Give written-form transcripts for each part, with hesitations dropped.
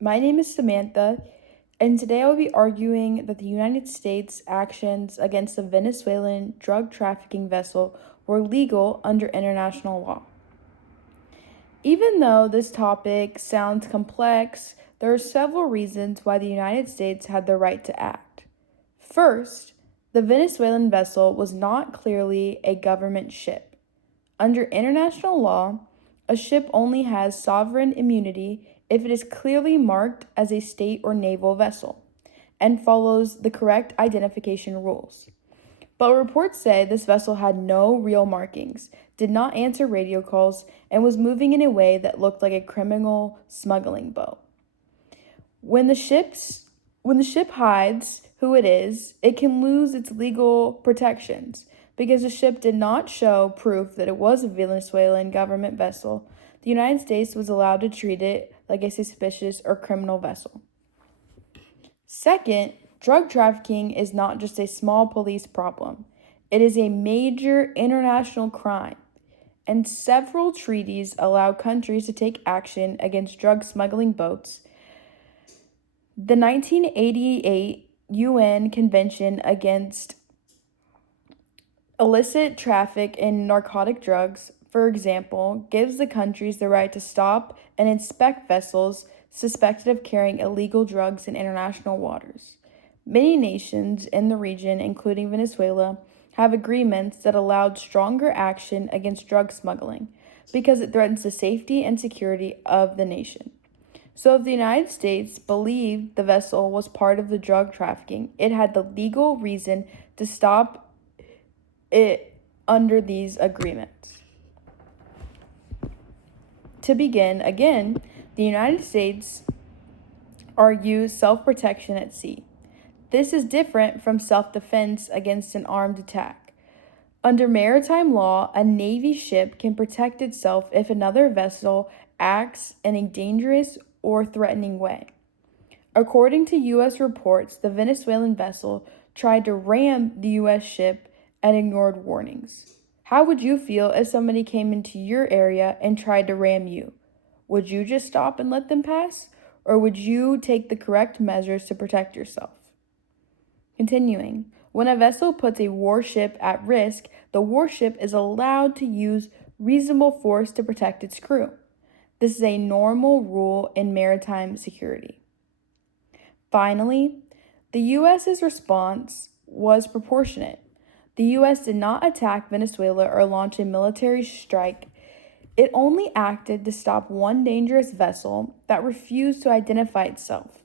My name is Samantha, and today I will be arguing that the United States' actions against the Venezuelan drug trafficking vessel were legal under international law. Even though this topic sounds complex, there are several reasons why the United States had the right to act. First, the Venezuelan vessel was not clearly a government ship. Under international law, a ship only has sovereign immunity if it is clearly marked as a state or naval vessel and follows the correct identification rules. But reports say this vessel had no real markings, did not answer radio calls, and was moving in a way that looked like a criminal smuggling boat. When the ship hides who it is, it can lose its legal protections. Because the ship did not show proof that it was a Venezuelan government vessel, the United States was allowed to treat it like a suspicious or criminal vessel. Second, drug trafficking is not just a small police problem. It is a major international crime, and several treaties allow countries to take action against drug smuggling boats. The 1988 UN Convention Against Illicit Traffic in Narcotic Drugs, for example, gives the countries the right to stop and inspect vessels suspected of carrying illegal drugs in international waters. Many nations in the region, including Venezuela, have agreements that allowed stronger action against drug smuggling because it threatens the safety and security of the nation. So if the United States believed the vessel was part of the drug trafficking, it had the legal reason to stop it under these agreements. To begin, again, the United States argues self-protection at sea. This is different from self-defense against an armed attack. Under maritime law, a Navy ship can protect itself if another vessel acts in a dangerous or threatening way. According to U.S. reports, the Venezuelan vessel tried to ram the U.S. ship and ignored warnings. How would you feel if somebody came into your area and tried to ram you? Would you just stop and let them pass? Or would you take the correct measures to protect yourself? Continuing, when a vessel puts a warship at risk, the warship is allowed to use reasonable force to protect its crew. This is a normal rule in maritime security. Finally, the U.S.'s response was proportionate. The U.S. did not attack Venezuela or launch a military strike. It only acted to stop one dangerous vessel that refused to identify itself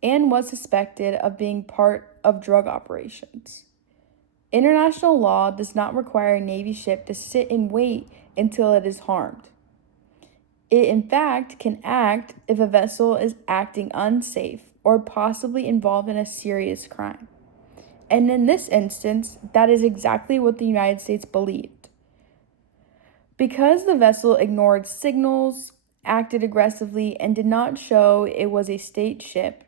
and was suspected of being part of drug operations. International law does not require a Navy ship to sit and wait until it is harmed. It, in fact, can act if a vessel is acting unsafe or possibly involved in a serious crime. And in this instance, that is exactly what the United States believed. Because the vessel ignored signals, acted aggressively, and did not show it was a state ship,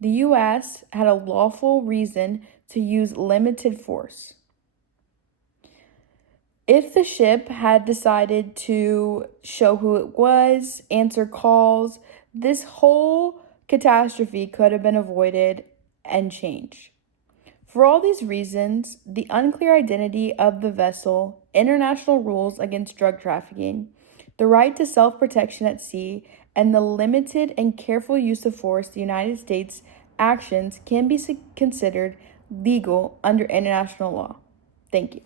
the U.S. had a lawful reason to use limited force. If the ship had decided to show who it was, answer calls, this whole catastrophe could have been avoided and changed. For all these reasons, the unclear identity of the vessel, international rules against drug trafficking, the right to self-protection at sea, and the limited and careful use of force, the United States' actions can be considered legal under international law. Thank you.